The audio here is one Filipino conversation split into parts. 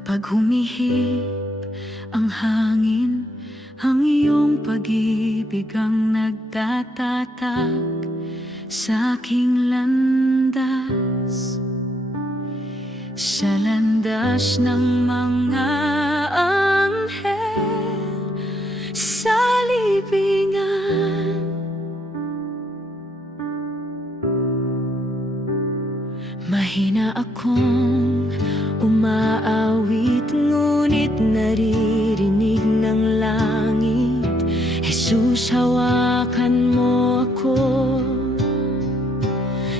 Kapag humihip ang hangin, ang iyong pag-ibig ang nagtatatak sa aking landas. Sa landas ng mga anghel sa libingan. Mahina akong umaawit, ngunit naririnig ng langit. Jesus, hawakan mo ako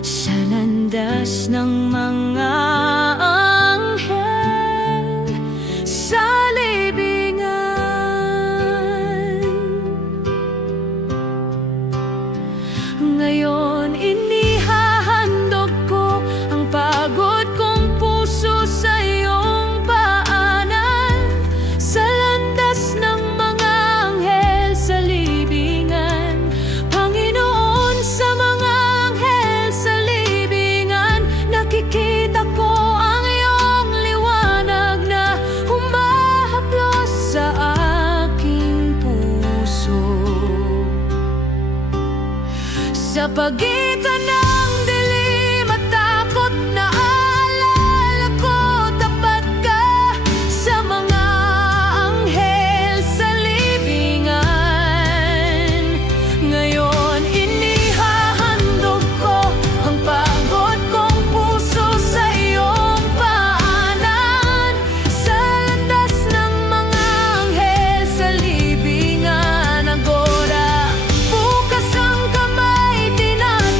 sa landas ng mga anghel sa libingan. Ngayon inihahandog ko ang pagod kong puso sa iyong paanan, sa landas ng mga anghel sa libingan. Panginoon, sa mga anghel sa libingan, nakikita ko ang iyong liwanag na humahaplos sa aking puso. Sa pagitan ng dilim at takot, naalala ko tapat ka sa mga anghel sa libingan. Ngayon inihahandog ko ang pagod kong puso sa iyong paanan, sa landas ng mga anghel sa libingan. Agora, bukas ang kamay, tinatawag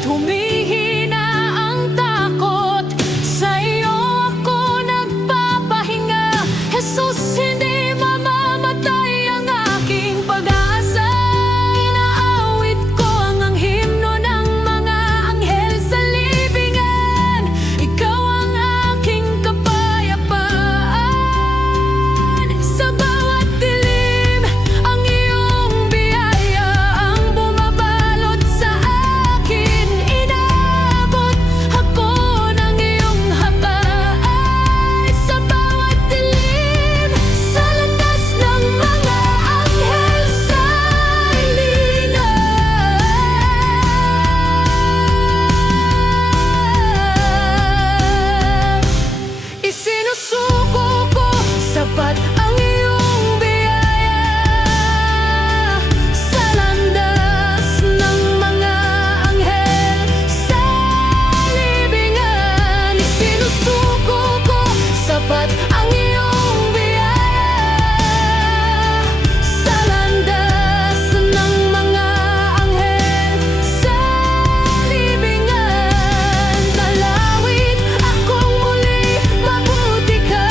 At humihina ang takot, sa'yo ako nagpapahinga. Jesus, hindi mamamatay ang aking pag-asa. Inaawit ko ang himno ng mga anghel sa libingan. Ikaw ang aking kapayapaan. Sa bawat dilim, ang iyong biyaya ang bumabalot sa akin. Inaabot ako ng iyong habaan. Sa bawat dilim, sa landas ng mga anghel sa libingan. Isinusuko ko, sapat ang iyong biyaya. Sa landas ng mga anghel sa libingan. Isinusuko ko, sapat ang iyong biyaya. Sa landas ng mga anghel sa libingan. Dalawin akong muli, mabuti ka,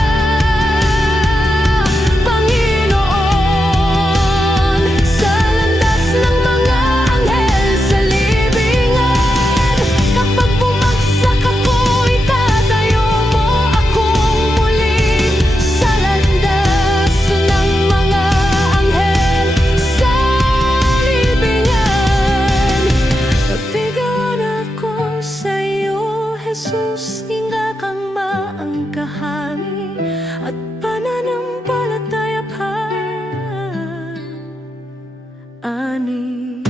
Panginoon. Sa landas ng mga anghel sa libingan. Kapag bumagsak ako, itatayo mo akong muli. Sa landas ng mga anghel sa libingan. Nabigawan ako sa'yo, Jesus, hinga kang maangkahan at pananampalataya pa. Ani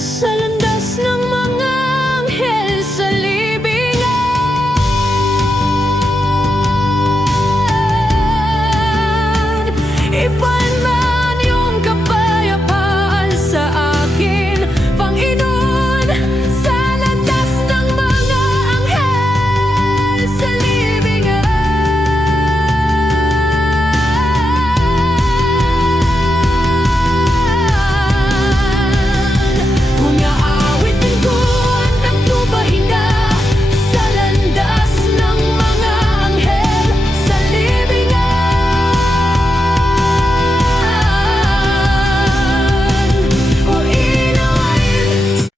sa landas ng mga anghel sa libingan. Ipanman yung kapayapaan sa akin, Panginoon. Sa landas ng mga anghel sa libingan. Unyaawitin ko ang nagtupahinga sa landas ng mga anghel sa libingan. O inawain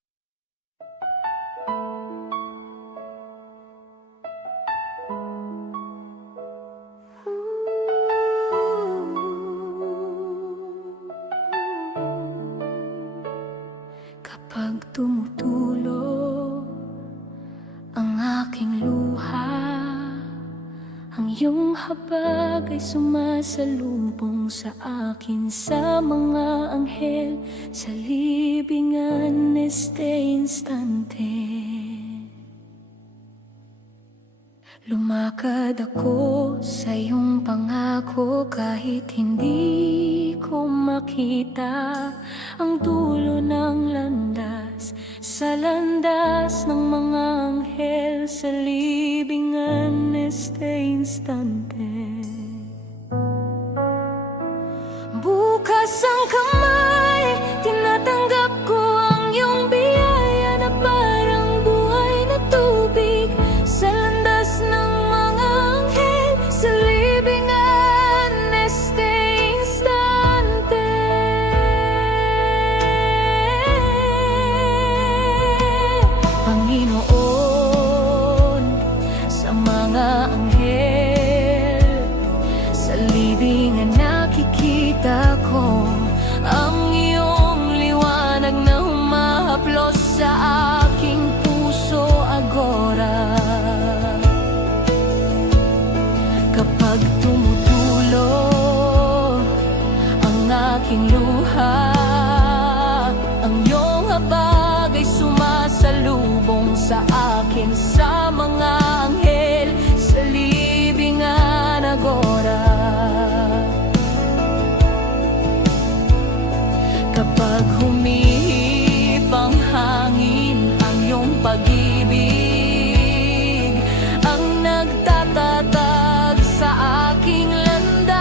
kapag tumutulo ang aking luha, ang iyong habag ay sumasalubong sa akin. Sa mga anghel sa libingan, este instante. Lumakad ako sa iyong pangako kahit hindi ko makita ang dulo ng landas. Sa landas ng mga anghel sa libingan, este instante. Bukas ang kamay, tinatanggap ko ang iyong biyaya na parang buhay na tubig. Sa landas ng mga anghel sa libingan, este instante. Panginoon, sa mga anghel sa libingan nakikita ko ang iyong liwanag na humahaplos sa aking puso agora. Kapag tumutulo ang aking luha, ang iyong habag ay sumasalubong sa akin. Sa mga anghel sa libingan agora. Kapag humihip ang hangin, ang iyong pag-ibig ang nagtatatag sa aking landas.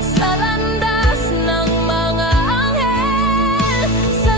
Sa landas ng mga anghel sa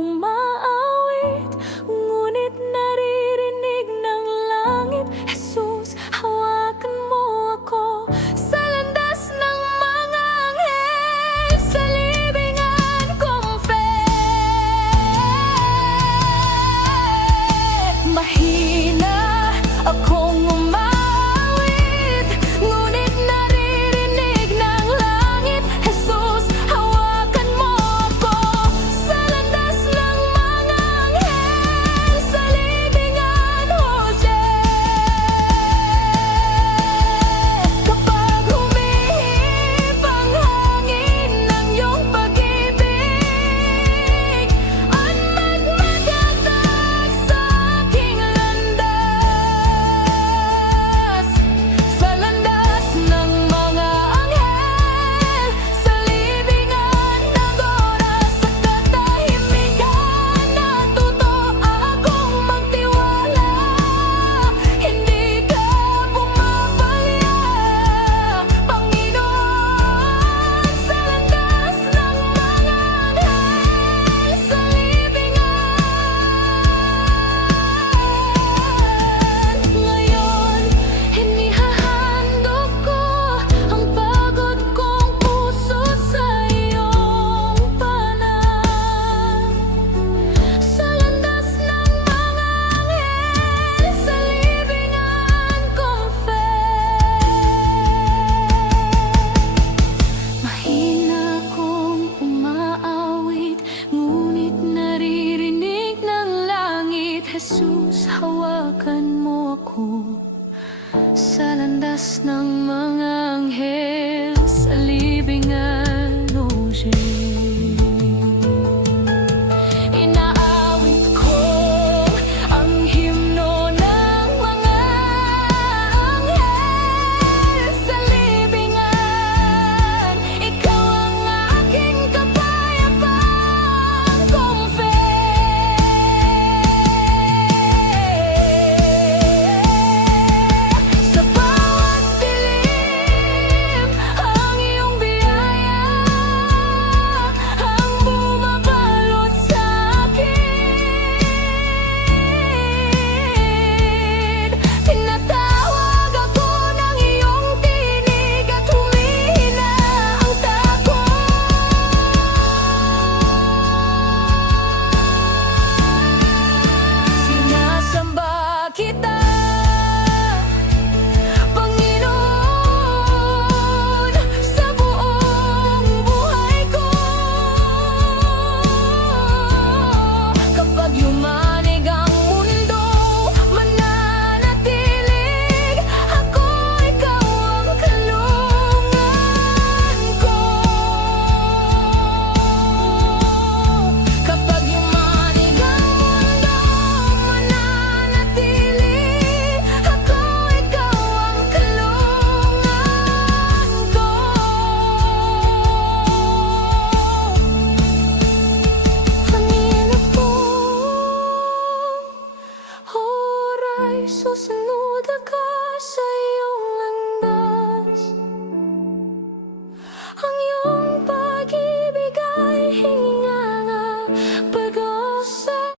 umaga